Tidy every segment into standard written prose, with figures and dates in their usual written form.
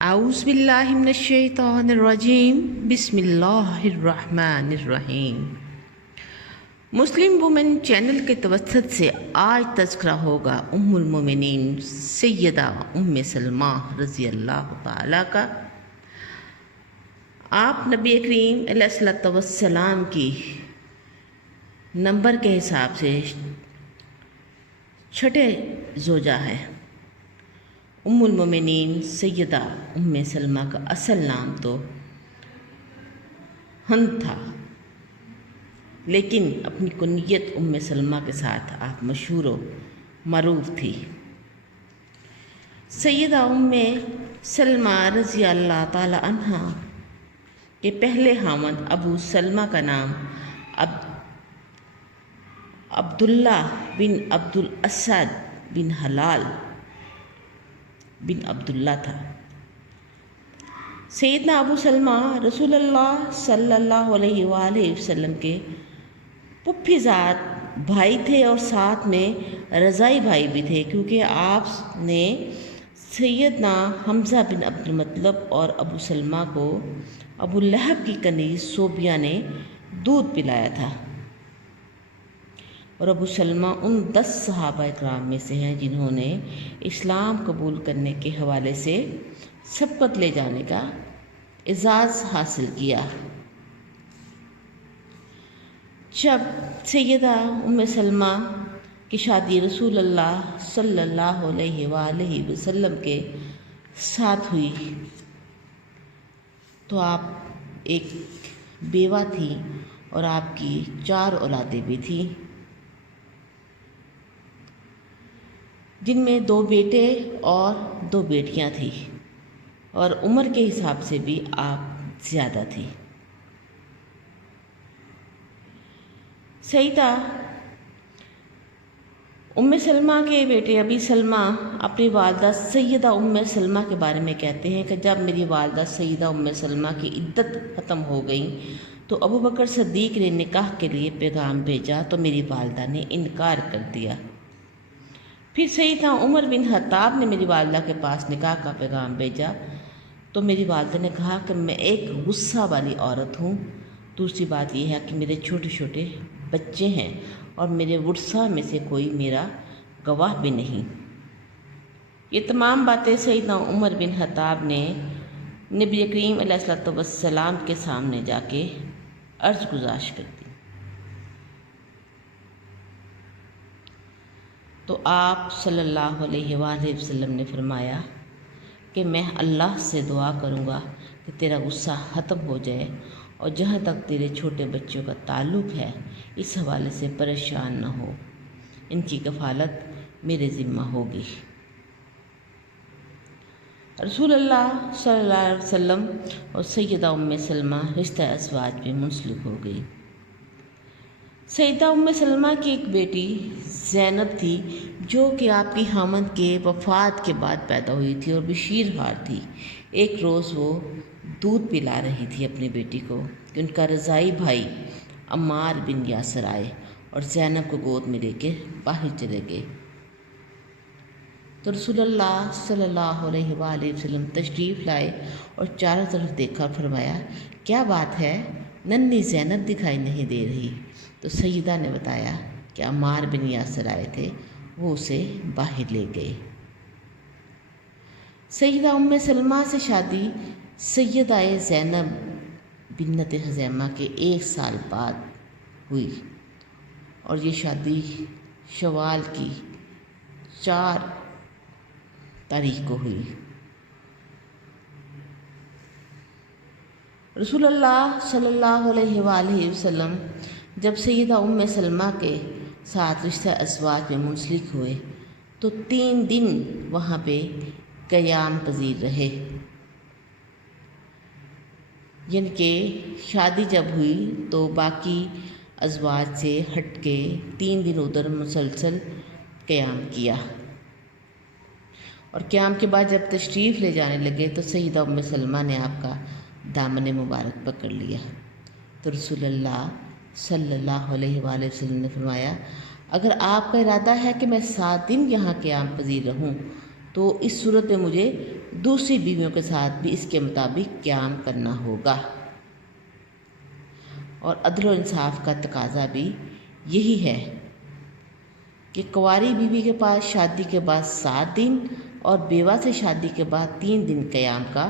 اعوذ باللہ من الشیطان الرجیم بسم اللہ الرحمن الرحیم۔ مسلم وومن چینل کے توسط سے آج تذکرہ ہوگا ام المومنین سیدہ ام سلمہ رضی اللہ تعالیٰ کا۔ آپ نبی کریم علیہ الصلوۃ والسلام کی نمبر کے حساب سے چھٹے زوجہ ہے۔ ام المومنین سیدہ ام سلمہ کا اصل نام تو ہند تھا، لیکن اپنی کنیت ام سلمہ کے ساتھ آپ مشہور و معروف تھی۔ سیدہ ام سلمہ رضی اللہ تعالی عنہ کے پہلے خاوند ابو سلمہ کا نام عبداللہ بن عبد الاسد بن ہلال بن عبداللہ تھا۔ سیدنا ابو سلمہ رسول اللہ صلی اللہ علیہ وآلہ وسلم کے پھپھی ذات بھائی تھے اور ساتھ میں رضائی بھائی بھی تھے، کیونکہ آپ نے سیدنا حمزہ بن عبد المطلب اور ابو سلمہ کو ابو لہب کی کنیز صوبیہ نے دودھ پلایا تھا، اور ابو سلمہ ان 10 صحابہ اکرام میں سے ہیں جنہوں نے اسلام قبول کرنے کے حوالے سے سبقت لے جانے کا اعزاز حاصل کیا۔ جب سیدہ ام سلمہ کی شادی رسول اللہ صلی اللہ علیہ وآلہ وسلم کے ساتھ ہوئی تو آپ ایک بیوہ تھی اور آپ کی 4 اولادیں بھی تھیں، جن میں 2 بیٹے اور 2 بیٹیاں تھیں، اور عمر کے حساب سے بھی آپ زیادہ تھی۔ سیدہ ام سلمہ کے بیٹے ابی سلمہ اپنی والدہ سیدہ ام سلمہ کے بارے میں کہتے ہیں کہ جب میری والدہ سیدہ ام سلمہ کی عدت ختم ہو گئی تو ابو بکر صدیق نے نکاح کے لیے پیغام بھیجا تو میری والدہ نے انکار کر دیا۔ پھر سیدنا عمر بن خطاب نے میری والدہ کے پاس نکاح کا پیغام بھیجا تو میری والدہ نے کہا کہ میں ایک غصہ والی عورت ہوں، دوسری بات یہ ہے کہ میرے چھوٹے چھوٹے بچے ہیں اور میرے ورثہ میں سے کوئی میرا گواہ بھی نہیں۔ یہ تمام باتیں سیدنا عمر بن خطاب نے نبی کریم علیہ الصلوۃ والسلام کے سامنے جا کے عرض گزارش کر دی، تو آپ صلی اللہ علیہ وآلہ وسلم نے فرمایا کہ میں اللہ سے دعا کروں گا کہ تیرا غصہ ختم ہو جائے، اور جہاں تک تیرے چھوٹے بچوں کا تعلق ہے اس حوالے سے پریشان نہ ہو، ان کی کفالت میرے ذمہ ہوگی۔ رسول اللہ صلی اللہ علیہ وسلم اور سیدہ ام سلمہ رشتہ ازواج میں منسلک ہو گئی۔ سیدہ ام سلمہ کی ایک بیٹی زینب تھی جو کہ آپ کی خاوند کے وفات کے بعد پیدا ہوئی تھی اور بشیر خوار تھی۔ ایک روز وہ دودھ پلا رہی تھی اپنی بیٹی کو کہ ان کا رضائی بھائی عمار بن یاسر آئے اور زینب کو گود میں لے کے باہر چلے گئے، تو رسول اللہ صلی اللہ علیہ وآلہ وسلم تشریف لائے اور چاروں طرف دیکھا اور فرمایا کیا بات ہے، ننھی زینب دکھائی نہیں دے رہی؟ تو سیدہ نے بتایا کہ عمار بن یاسر آئے تھے، وہ اسے باہر لے گئے۔ سیدہ ام سلمہ سے شادی سیدہ زینب بنت خزیمہ کے 1 سال بعد ہوئی، اور یہ شادی شوال کی 4 تاریخ کو ہوئی۔ رسول اللہ صلی اللہ علیہ وآلہ وسلم جب سیدہ ام سلمہ کے ساتھ رشتہ ازواج میں منسلک ہوئے تو 3 دن وہاں پہ قیام پذیر رہے، یعنی کہ شادی جب ہوئی تو باقی ازواج سے ہٹ کے 3 دن ادھر مسلسل قیام کیا، اور قیام کے بعد جب تشریف لے جانے لگے تو سیدہ ام سلمہ نے آپ کا دامن مبارک پکڑ لیا، تو رسول اللہ صلی اللہ علیہ وآلہ وسلم نے فرمایا اگر آپ کا ارادہ ہے کہ میں 7 دن یہاں قیام پذیر رہوں تو اس صورت میں مجھے دوسری بیویوں کے ساتھ بھی اس کے مطابق قیام کرنا ہوگا۔ اور عدل و انصاف کا تقاضا بھی یہی ہے کہ کنواری بیوی کے پاس شادی کے بعد 7 دن اور بیوہ سے شادی کے بعد 3 دن قیام کا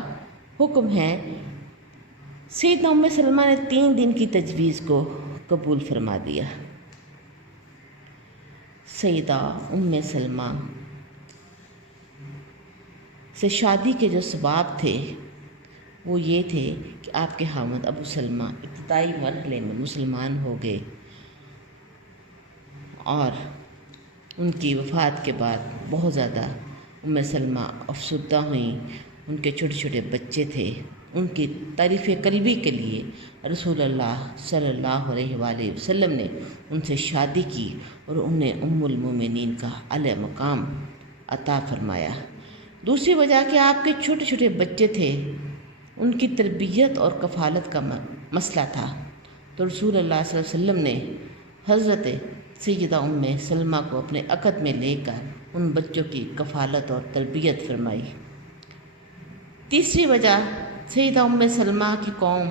حکم ہے۔ سیدنا ام سلمہ نے 3 دن کی تجویز کو قبول فرما دیا۔ سیدہ ام سلمہ سے شادی کے جو اسباب تھے وہ یہ تھے کہ آپ کے خاوند ابو سلمہ ابتدائی مرحلے میں مسلمان ہو گئے اور ان کی وفات کے بعد بہت زیادہ ام سلمہ افسردہ ہوئیں۔ ان کے چھوٹے چھوٹے بچے تھے۔ ان کی تعریف قلبی کے لیے رسول اللہ صلی اللہ علیہ وآلہ وسلم نے ان سے شادی کی اور انہیں ام المومنین کا اعلی مقام عطا فرمایا۔ دوسری وجہ کہ آپ کے چھوٹے چھوٹے بچے تھے، ان کی تربیت اور کفالت کا مسئلہ تھا، تو رسول اللہ صلی اللہ علیہ وسلم نے حضرت سیدہ ام سلمہ کو اپنے عقد میں لے کر ان بچوں کی کفالت اور تربیت فرمائی۔ تیسری وجہ سیدہ ام سلمہ کی قوم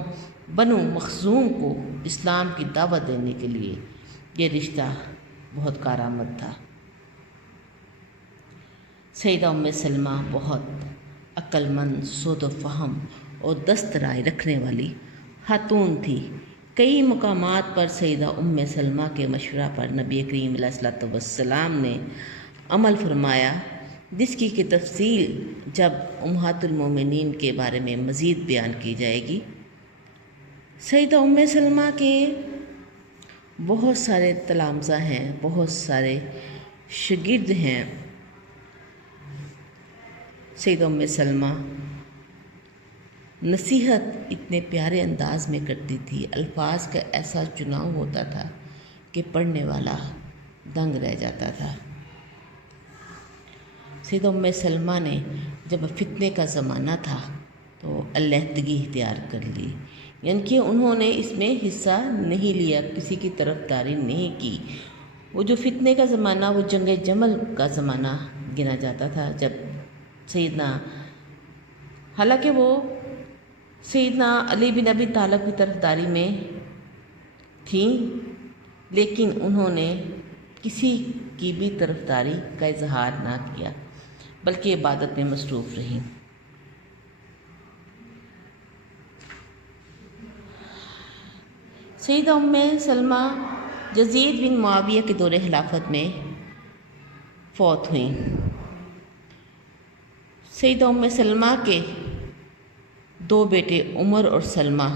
بنو مخزوم کو اسلام کی دعوت دینے کے لیے یہ رشتہ بہت کارآمد تھا۔ سیدہ ام سلمہ بہت عقل مند، سود و فہم اور دست رائے رکھنے والی خاتون تھی۔ کئی مقامات پر سیدہ ام سلمہ کے مشورہ پر نبی کریم علیہ الصلوۃ والسلام نے عمل فرمایا، جس کی تفصیل جب امہات المومنین کے بارے میں مزید بیان کی جائے گی۔ سیدہ ام سلمہ کے بہت سارے تلامذہ ہیں، بہت سارے شاگرد ہیں۔ سیدہ ام سلمہ نصیحت اتنے پیارے انداز میں کرتی تھی، الفاظ کا ایسا چناؤ ہوتا تھا کہ پڑھنے والا دنگ رہ جاتا تھا۔ سیدہ ام سلمہ نے جب فتنے کا زمانہ تھا تو علیحدگی اختیار کر لی، یعنی کہ انہوں نے اس میں حصہ نہیں لیا، کسی کی طرفداری نہیں کی۔ وہ جو فتنے کا زمانہ، وہ جنگ جمل کا زمانہ گنا جاتا تھا، جب حالانکہ وہ سیدنا علی بن ابی طالب کی طرفداری میں تھیں، لیکن انہوں نے کسی کی بھی طرفداری کا اظہار نہ کیا، بلکہ عبادت میں مصروف رہیں۔ سیدہ ام سلمہ یزید بن معاویہ کے دور خلافت میں فوت ہوئیں۔ سیدہ ام سلمہ کے 2 بیٹے عمر اور سلمہ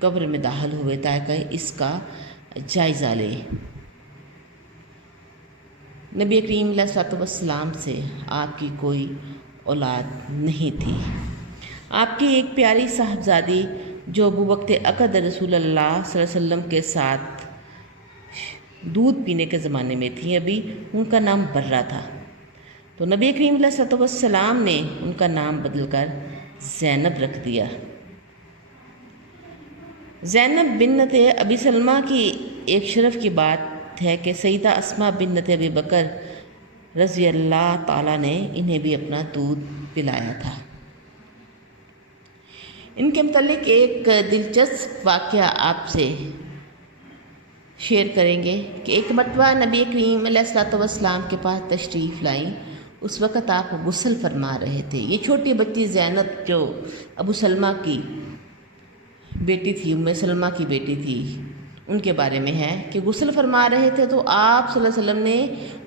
قبر میں داخل ہوئے تاکہ اس کا جائزہ لے۔ نبی کریم علیہ الصلوۃ والسلام سے آپ کی کوئی اولاد نہیں تھی۔ آپ کی ایک پیاری صاحبزادی جو بوقت عقد رسول اللہ صلی اللہ علیہ وسلم کے ساتھ دودھ پینے کے زمانے میں تھی، ابھی ان کا نام برہ تھا، تو نبی کریم علیہ الصلوۃ والسلام نے ان کا نام بدل کر زینب رکھ دیا۔ زینب بنت ابی سلمہ کی ایک شرف کی بات ہے کہ سیدہ اسماء بنت ابی بکر رضی اللہ تعالیٰ نے انہیں بھی اپنا دودھ پلایا تھا۔ ان کے متعلق ایک دلچسپ واقعہ آپ سے شیئر کریں گے کہ ایک مرتبہ نبی کریم علیہ الصلوۃ والسلام کے پاس تشریف لائیں۔ اس وقت آپ غسل فرما رہے تھے۔ یہ چھوٹی بچی زینب جو ابو سلمہ کی بیٹی تھی، ام سلمہ کی بیٹی تھی، ان کے بارے میں ہے کہ غسل فرما رہے تھے تو آپ صلی اللہ علیہ وسلم نے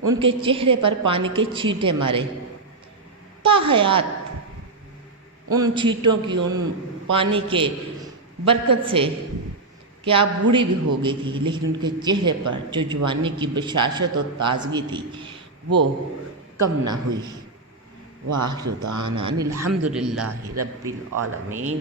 ان کے چہرے پر پانی کے چھینٹے مارے، تا حیات ان چھینٹوں کی، ان پانی کے برکت سے کہ آپ بوڑھی بھی ہو گئی تھی، لیکن ان کے چہرے پر جو جوانی کی بشاشت اور تازگی تھی وہ کم نہ ہوئی۔ وآخر دعوانا الحمد للہ رب العالمین۔